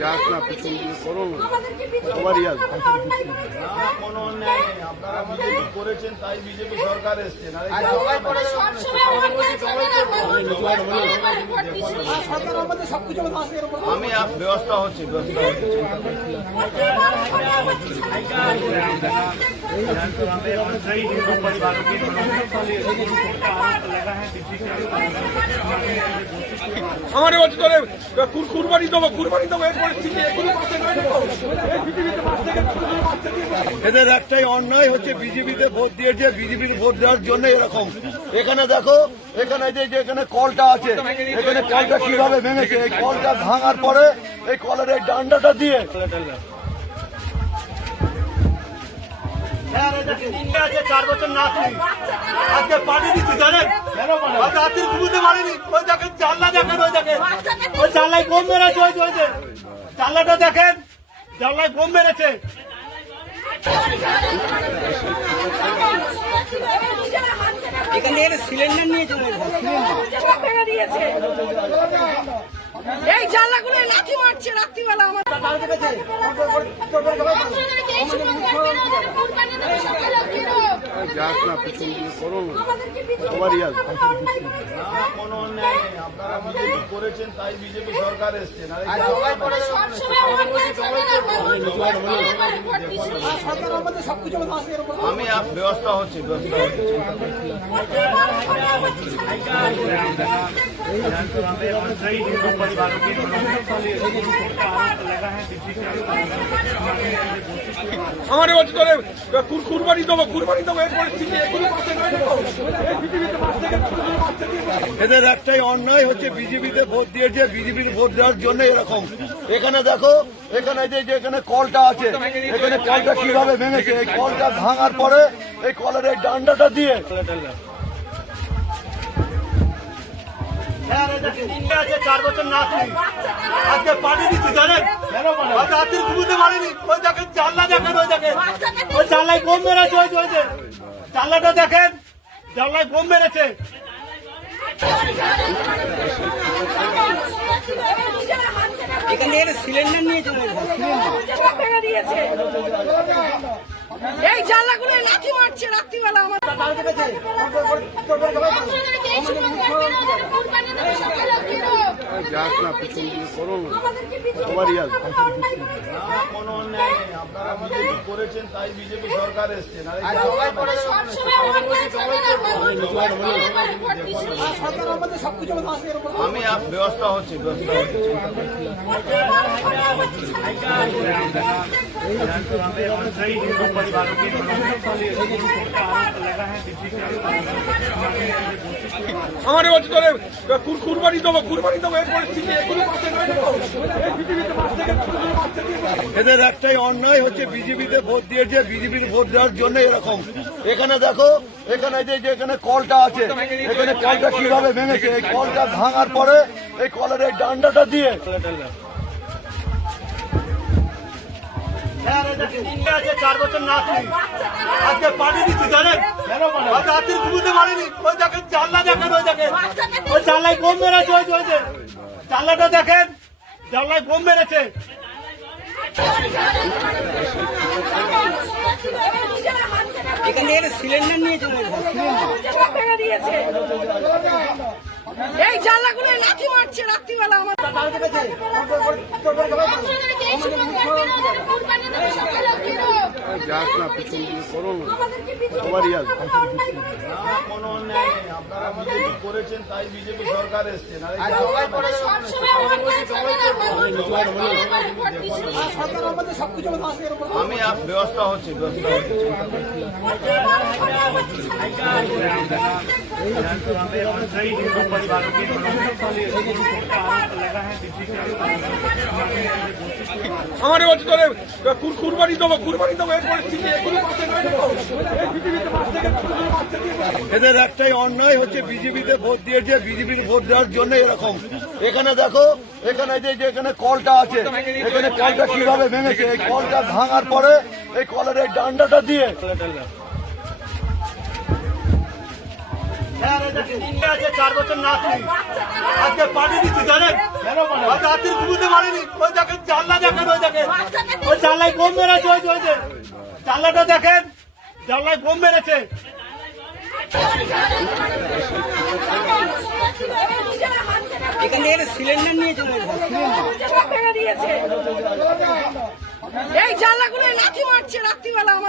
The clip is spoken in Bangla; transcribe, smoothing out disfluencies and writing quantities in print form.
যাস না পিছন দিকে করো না সবারই আসবে। কোনো অন্যায় নেই, আপনারা বিজেপি করেছেন তাই বিজেপি সরকার এসছেন। আমি ব্যবস্থা হচ্ছে আমার বলছি তোরে কুরবানি দেবো এই পরিস্থিতি এদের একটাই অন্যায় হচ্ছে বিজেপিতে ভোট দিয়েছে, বিজেপির ভোট দেওয়ার জন্য এরকম। এখানে দেখো, এখানে যে এখানে কলটা আছে, এখানে কলটা কিভাবে ভেঙেছে, এই কলটা ভাঙার পরে এই কলের এই ডান্ডাটা দিয়ে আছে 4 বছর নাতি আজকে পানি দিচ্ছি জানেন, রাত্রির ঘুমোতে পারিনি। ওই দেখেন জানলা, দেখেন ওই দেখেন ওই জানলায় বোম মেরেছে, ওই জানলাটা দেখেন, জানলায় বোম মেরেছে। এখানে সিলিন্ডার নিয়ে চলে দিয়েছে, এই জানলাগুলো লাথি মারছে রাত্রিবেলা। আমার যাস না পিছন দিকে করো না সবারই আসবে। কোনো অন্যায় নেই, আপনারা বিজেপি করেছেন তাই বিজেপি সরকার এসছেন। আমি ব্যবস্থা হচ্ছে আমার বলছি তোরে কুরবানি দেবো এই পরিস্থিতি এদের একটাই অন্যায় হচ্ছে বিজেপিতে ভোট দিয়েছে, বিজেপির ভোট দেওয়ার জন্য এরকম। এখানে দেখো, এখানে যে এখানে কলটা আছে, এখানে কলটা কিভাবে ভেঙেছে, এই কলটা ভাঙার পরে এই কলের এই ডান্ডাটা দিয়ে আছে 4 বছর নাতি আজকে পানি দিচ্ছি জানেন, রাত্রির ঘুমোতে পারিনি। ওই দেখেন জানলা, দেখেন ওই দেখেন ওই জানলায় বোম মেরেছে, ওই জানলাটা দেখেন, জানলায় বোম মেরেছে। এখানে সিলিন্ডার নিয়ে চলে দিয়েছে, এই জানলাগুলো লাথি মারছে রাত্রিবেলা। আমার যাস না পিছন দিকে করো না সবারই আসবে। কোনো অন্যায় নেই, আপনারা বিজেপি করেছেন তাই বিজেপি সরকার এসছেন। আমি ব্যবস্থা হচ্ছে আমার বলছি তোরে কুরবানি দেবো এই পরিস্থিতি এদের একটাই অন্যায় হচ্ছে বিজেপিতে ভোট দিয়েছে, বিজেপির ভোট দেওয়ার জন্য এরকম। এখানে দেখো, এখানে যে এখানে কলটা আছে, এখানে কলটা কিভাবে ভেঙেছে, এই কলটা ভাঙার পরে এই কলের এই ডান্ডাটা দিয়ে আছে 4 বছর নাতি আজকে পানি দিচ্ছি জানেন, রাত্রির ঘুমোতে পারিনি। ওই দেখেন জানলা, দেখেন ওই দেখেন ওই জানলায় বোম মেরেছে, ওই জানলাটা দেখেন, জানলায় বোম মেরেছে। এখানে সিলিন্ডার নিয়ে চলে দিয়েছে, এই জানলাগুলো লাথি মারছে রাত্রিবেলা। আমার যাস না পিছন দিকে করো না সবারই আসবে। কোনো অন্যায় নেই, আপনারা বিজেপি করেছেন তাই বিজেপি সরকার এসছেন। আমি ব্যবস্থা হচ্ছে আমার বলছি তোরে কুরবানি দেবো এই পরিস্থিতি এদের একটাই অন্যায় হচ্ছে বিজেপিতে ভোট দিয়েছে, বিজেপির ভোট দেওয়ার জন্য এরকম। এখানে দেখো, এখানে যে এখানে কলটা আছে, এখানে কলটা কিভাবে ভেঙেছে, এই কলটা ভাঙার পরে এই কলের এই ডান্ডাটা দিয়ে আছে 4 বছর নাতনি আজকে পাঠিয়ে দিচ্ছি জানেন আর রাত্রি ঘুমোতে পারেনি ওই দেখেন জানলা দেখেন ওই দেখেন ওই জানলায় বোম মেরেছে ওই যে জানলাটা দেখেন জানলায় বোম মেরেছে এখান থেকে সিলিন্ডার নিয়ে চলে ভেঙে দিয়েছে এই জানলাগুলো লাথি মারছে রাত্রিবেলা আমার